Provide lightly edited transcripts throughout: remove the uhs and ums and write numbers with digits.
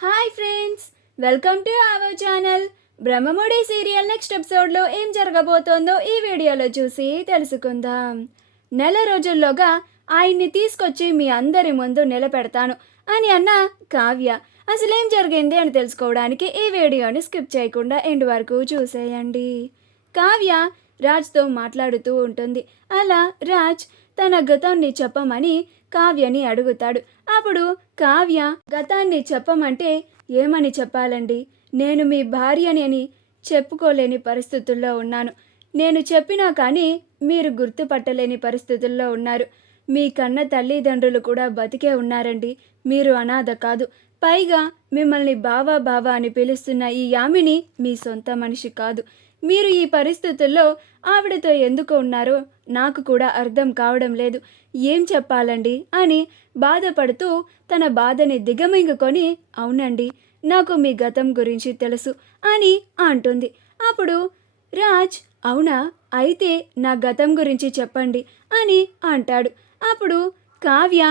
Hi friends, welcome to our channel. Brahmamudi serial next ఎపిసోడ్లో ఏం జరగబోతోందో ఈ వీడియోలో చూసి తెలుసుకుందాం. నెల రోజుల్లోగా ఆయన్ని తీసుకొచ్చి మీ అందరి ముందు నిలబెడతాను అని అన్న కావ్య. అసలేం జరిగింది అని తెలుసుకోవడానికి ఈ వీడియోని స్కిప్ చేయకుండా ఎండ్ వరకు చూసేయండి. కావ్య రాజ్తో మాట్లాడుతూ ఉంటుంది. అలా రాజ్ తన గతాన్ని చెప్పమని కావ్యని అడుగుతాడు. అప్పుడు కావ్య గతాన్ని చెప్పమంటే ఏమని చెప్పాలండి, నేను మీ భార్యని అని చెప్పుకోలేని పరిస్థితుల్లో ఉన్నాను. నేను చెప్పినా కానీ మీరు గుర్తుపట్టలేని పరిస్థితుల్లో ఉన్నారు. మీ కన్న తల్లిదండ్రులు కూడా బతికే ఉన్నారండి. మీరు అనాథ కాదు. పైగా మిమ్మల్ని బావా బావా అని పిలుస్తున్న ఈ యామిని మీ సొంత మనిషి కాదు. మీరు ఈ పరిస్థితుల్లో ఆవిడతో ఎందుకు ఉన్నారో నాకు కూడా అర్థం కావడం లేదు. ఏం చెప్పాలండి అని బాధపడుతూ తన బాధని దిగమింగుకొని, అవునండి, నాకు మీ గతం గురించి తెలుసు అని అంటుంది. అప్పుడు రాజ్, అవునా, అయితే నా గతం గురించి చెప్పండి అని అంటాడు. అప్పుడు కావ్య,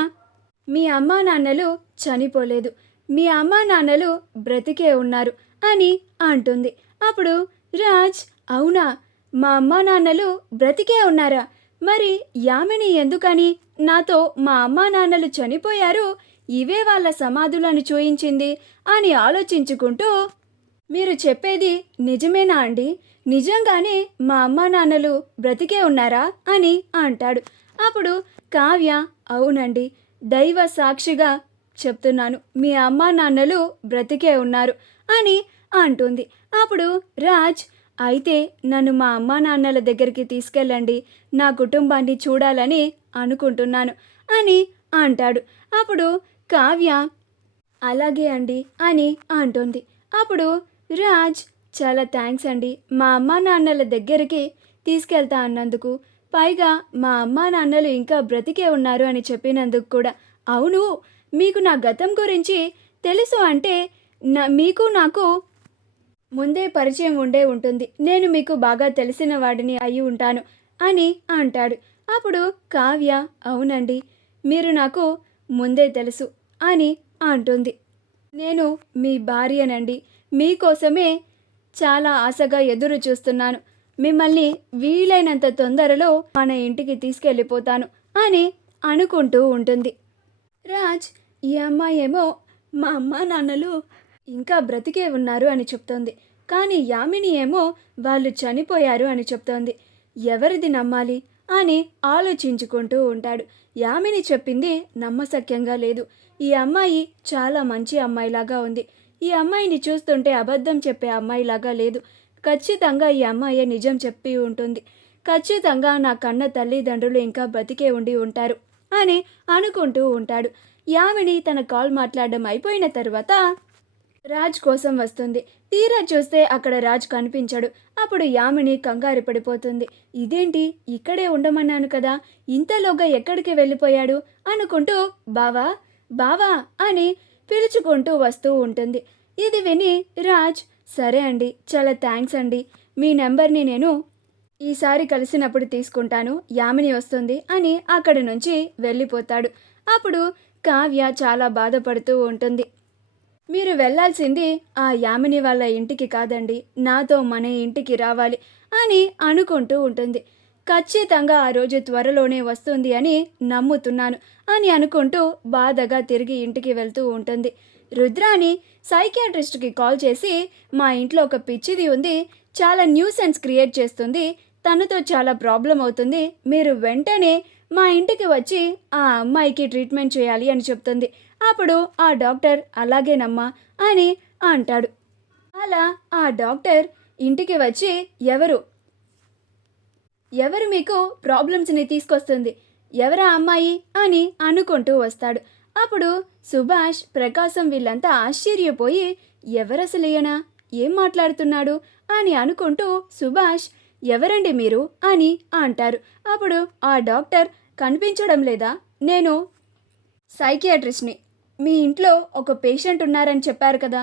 మీ అమ్మా నాన్నలు చనిపోలేదు, మీ అమ్మా నాన్నలు బ్రతికే ఉన్నారు అని అంటుంది. అప్పుడు రాజ్, అవునా, మా అమ్మా నాన్నలు బ్రతికే ఉన్నారా? మరి యామిని ఎందుకని నాతో మా అమ్మా నాన్నలు చనిపోయారు, ఇవే వాళ్ళ సమాధులను చూయించింది అని ఆలోచించుకుంటూ, మీరు చెప్పేది నిజమేనా అండి? నిజంగానే మా అమ్మా నాన్నలు బ్రతికే ఉన్నారా అని అంటాడు. అప్పుడు కావ్య, అవునండి, దైవ సాక్షిగా చెప్తున్నాను, మీ అమ్మా నాన్నలు బ్రతికే ఉన్నారు అని అంటుంది. అప్పుడు రాజ్, అయితే నన్ను మా అమ్మా నాన్నల దగ్గరికి తీసుకెళ్ళండి, నా కుటుంబాన్ని చూడాలని అనుకుంటున్నాను అని అంటాడు. అప్పుడు కావ్య, అలాగే అండి అని అంటుంది. అప్పుడు రాజ్, చాలా థ్యాంక్స్ అండి, మా అమ్మా నాన్నల దగ్గరికి తీసుకెళ్తా అన్నందుకు, పైగా మా అమ్మా నాన్నలు ఇంకా బ్రతికే ఉన్నారు అని చెప్పినందుకు కూడా. అవును, మీకు నా గతం గురించి తెలుసు అంటే మీకు నాకు ముందే పరిచయం ఉండే ఉంటుంది. నేను మీకు బాగా తెలిసిన వాడిని అయి ఉంటాను అని అంటాడు. అప్పుడు కావ్య, అవునండి, మీరు నాకు ముందే తెలుసు అని అంటుంది. నేను మీ భార్యనండి, మీకోసమే చాలా ఆశగా ఎదురు చూస్తున్నాను. మిమ్మల్ని వీలైనంత తొందరలో మన ఇంటికి తీసుకెళ్ళిపోతాను అని అనుకుంటూ ఉంటుంది. రాజ్, ఈ అమ్మాయి ఏమో మా అమ్మా నాన్నలు ఇంకా బ్రతికే ఉన్నారు అని చెప్తోంది, కానీ యామిని ఏమో వాళ్ళు చనిపోయారు అని చెప్తోంది. ఎవరిది నమ్మాలి అని ఆలోచించుకుంటూ ఉంటాడు. యామిని చెప్పింది నమ్మశక్యంగా లేదు. ఈ అమ్మాయి చాలా మంచి అమ్మాయిలాగా ఉంది. ఈ అమ్మాయిని చూస్తుంటే అబద్ధం చెప్పే అమ్మాయిలాగా లేదు. ఖచ్చితంగా ఈ అమ్మాయే నిజం చెప్పి ఉంటుంది. ఖచ్చితంగా నా కన్న తల్లిదండ్రులు ఇంకా బతికే ఉండి ఉంటారు అని అనుకుంటూ ఉంటాడు. యామిని తన కాల్ మాట్లాడడం అయిపోయిన తర్వాత రాజ్ కోసం వస్తుంది. తీరా చూస్తే అక్కడ రాజ్ కనిపించడు. అప్పుడు యామిని కంగారు పడిపోతుంది. ఇదేంటి, ఇక్కడే ఉండమన్నాను కదా, ఇంతలోగా ఎక్కడికి వెళ్ళిపోయాడు అనుకుంటూ బావా బావా అని పిలుచుకుంటూ వస్తూ ఉంటుంది. ఇది విని రాజ్, సరే అండి, చాలా థ్యాంక్స్ అండి, మీ నెంబర్ని నేను ఈసారి కలిసినప్పుడు తీసుకుంటాను, యామిని వస్తుంది అని అక్కడి నుంచి వెళ్ళిపోతాడు. అప్పుడు కావ్య చాలా బాధపడుతూ ఉంటుంది. మీరు వెళ్ళాల్సింది ఆ యామిని వాళ్ళ ఇంటికి కాదండి, నాతో మన ఇంటికి రావాలి అని అనుకుంటూ ఉంటుంది. ఖచ్చితంగా ఆ రోజు త్వరలోనే వస్తుంది అని నమ్ముతున్నాను అని అనుకుంటూ బాధగా తిరిగి ఇంటికి వెళ్తూ ఉంటుంది. రుద్రాని సైకియాట్రిస్ట్కి కాల్ చేసి, మా ఇంట్లో ఒక పిచ్చిది ఉంది, చాలా న్యూసెన్స్ క్రియేట్ చేస్తుంది, తనతో చాలా ప్రాబ్లం అవుతుంది, మీరు వెంటనే మా ఇంటికి వచ్చి ఆ అమ్మాయికి ట్రీట్మెంట్ చేయాలి అని చెప్తుంది. అప్పుడు ఆ డాక్టర్, అలాగేనమ్మా అని అంటాడు. అలా ఆ డాక్టర్ ఇంటికి వచ్చి, ఎవరు మీకు ప్రాబ్లమ్స్ని తీసుకొస్తుంది, ఎవరా అమ్మాయి అని అనుకుంటూ వస్తాడు. అప్పుడు సుభాష్, ప్రకాశం వీళ్ళంతా ఆశ్చర్యపోయి, ఎవరసలేయనా, ఏం మాట్లాడుతున్నాడు అని అనుకుంటూ, సుభాష్, ఎవరండి మీరు అని అంటారు. అప్పుడు ఆ డాక్టర్, కనిపించడం లేదా, నేను సైకియాట్రిస్ట్ని, మీ ఇంట్లో ఒక పేషెంట్ ఉన్నారని చెప్పారు కదా,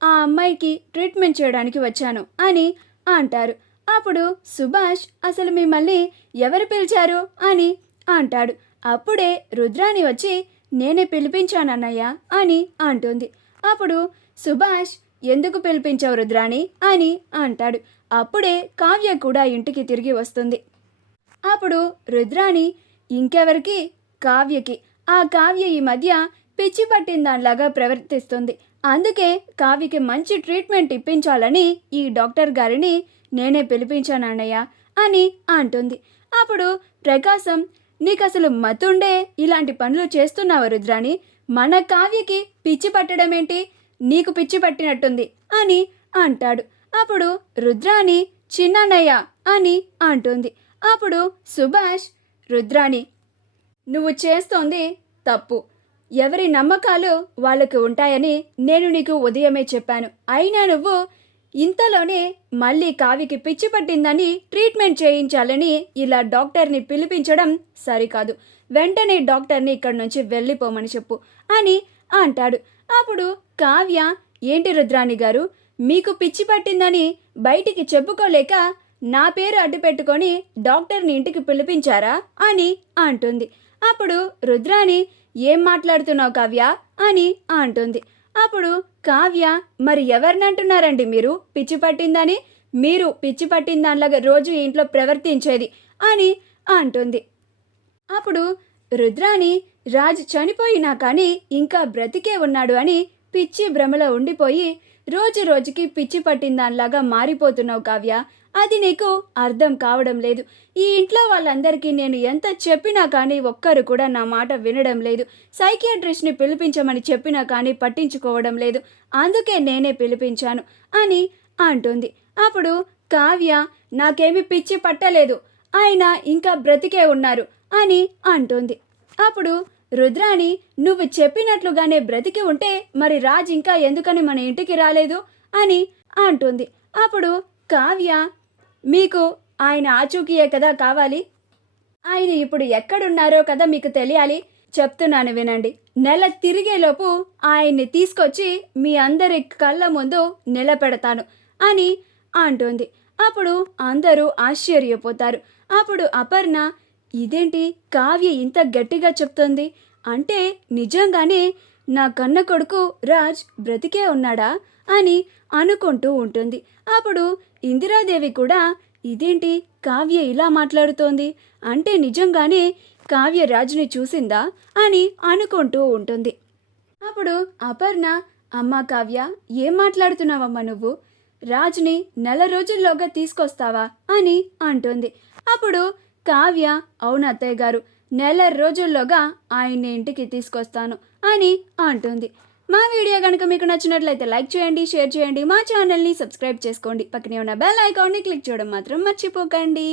ఆ అమ్మాయికి ట్రీట్మెంట్ చేయడానికి వచ్చాను అని అంటారు. అప్పుడు సుభాష్, అసలు మిమ్మల్ని ఎవరు పిలిచారు అని అంటాడు. అప్పుడే రుద్రాని వచ్చి, నేనే పిలిపించానన్నయ్య అని అంటుంది. అప్పుడు సుభాష్ ఎందుకు పిలిపించావు రుద్రాణి అని అంటాడు. అప్పుడే కావ్య కూడా ఇంటికి తిరిగి వస్తుంది. అప్పుడు రుద్రాణి ఇంకెవరికి, కావ్యకి. ఆ కావ్య ఈ మధ్య పిచ్చి పట్టిన దానిలాగా ప్రవర్తిస్తుంది. అందుకే కావ్యకి మంచి ట్రీట్మెంట్ ఇప్పించాలని ఈ డాక్టర్ గారిని నేనే పిలిపించానన్నయ్య అని అంటుంది. అప్పుడు ప్రకాశం, నీకసలు మతుండే ఇలాంటి పనులు చేస్తున్నావు రుద్రాణి? మన కావ్యకి పిచ్చి పట్టడం ఏంటి, నీకు పిచ్చి పట్టినట్టుంది అని అంటాడు. అప్పుడు రుద్రాణి చిన్నన్నయ్య అని అంటుంది. అప్పుడు సుభాష్, రుద్రాణి నువ్వు చేస్తోంది తప్పు. ఎవరి నమ్మకాలు వాళ్ళకు ఉంటాయని నేను నీకు ఉదయమే చెప్పాను. అయినా నువ్వు ఇంతలోనే మళ్ళీ కావ్యకి పిచ్చి పట్టిందని ట్రీట్మెంట్ చేయించాలని ఇలా డాక్టర్ని పిలిపించడం సరికాదు. వెంటనే డాక్టర్ని ఇక్కడి నుంచి వెళ్ళిపోమని చెప్పు అని అంటాడు. అప్పుడు కావ్య, ఏంటి రుద్రాణి గారు, మీకు పిచ్చి పట్టిందని బయటికి చెప్పుకోలేక నా పేరు అడ్డు పెట్టుకొని డాక్టర్ని ఇంటికి పిలిపించారా అని అంటుంది. అప్పుడు రుద్రాణి, ఏం మాట్లాడుతున్నావు కావ్య అని అంటుంది. అప్పుడు కావ్య, మరి ఎవరిని అంటున్నారండి మీరు పిచ్చి పట్టిందని? మీరు పిచ్చి పట్టిన దానిలాగా రోజు ఇంట్లో ప్రవర్తించేది అని అంటుంది. అప్పుడు రుద్రాణి, రాజ్ చనిపోయినా కానీ ఇంకా బ్రతికే ఉన్నాడు అని పిచ్చి భ్రమలో ఉండిపోయి రోజు రోజుకి పిచ్చి పట్టిన దానిలాగా మారిపోతున్నావు కావ్య. అది నీకు అర్థం కావడం లేదు. ఈ ఇంట్లో వాళ్ళందరికీ నేను ఎంత చెప్పినా కానీ ఒక్కరు కూడా నా మాట వినడం లేదు. సైకియాట్రిస్ట్ని పిలిపించమని చెప్పినా కానీ పట్టించుకోవడం లేదు. అందుకే నేనే పిలిపించాను అని అంటుంది. అప్పుడు కావ్య, నాకేమీ పిచ్చి పట్టలేదు, ఆయన ఇంకా బ్రతికే ఉన్నారు అని అంటుంది. అప్పుడు రుద్రాణి, నువ్వు చెప్పినట్లుగానే బ్రతికి ఉంటే మరి రాజ్ ఇంకా ఎందుకని మన ఇంటికి రాలేదు అని అంటుంది. అప్పుడు కావ్య, మీకు ఆయన ఆచూకీయే కదా కావాలి, ఆయన ఇప్పుడు ఎక్కడున్నారో కదా మీకు తెలియాలి. చెప్తున్నాను వినండి. నెల తిరిగేలోపు ఆయన్ని తీసుకొచ్చి మీ అందరి కళ్ళ ముందు నిలబెడతాను అని అంటుంది. అప్పుడు అందరూ ఆశ్చర్యపోతారు. అప్పుడు అపర్ణ, ఇదేంటి కావ్య ఇంత గట్టిగా చెప్తుంది, అంటే నిజంగానే నా కన్న కొడుకు రాజ్ బ్రతికే ఉన్నాడా అని అనుకుంటూ ఉంటుంది. అప్పుడు ఇందిరాదేవి కూడా, ఇదేంటి కావ్య ఇలా మాట్లాడుతోంది, అంటే నిజంగానే కావ్య రాజుని చూసిందా అని అనుకుంటూ ఉంటుంది. అప్పుడు అపర్ణ, అమ్మా కావ్య, ఏం మాట్లాడుతున్నావమ్మా నువ్వు, రాజుని నెల రోజుల్లోగా తీసుకొస్తావా అని అంటుంది. అప్పుడు కావ్య, అవును అత్తయ్య గారు, నెల రోజుల్లోగా ఆయన్ని ఇంటికి తీసుకొస్తాను అని అంటుంది. మా వీడియో కనుక మీకు నచ్చినట్లయితే లైక్ చేయండి, షేర్ చేయండి, మా ఛానల్ని సబ్స్క్రైబ్ చేసుకోండి. పక్కనే ఉన్న బెల్ ఐకాన్ని క్లిక్ చేయడం మాత్రం మర్చిపోకండి.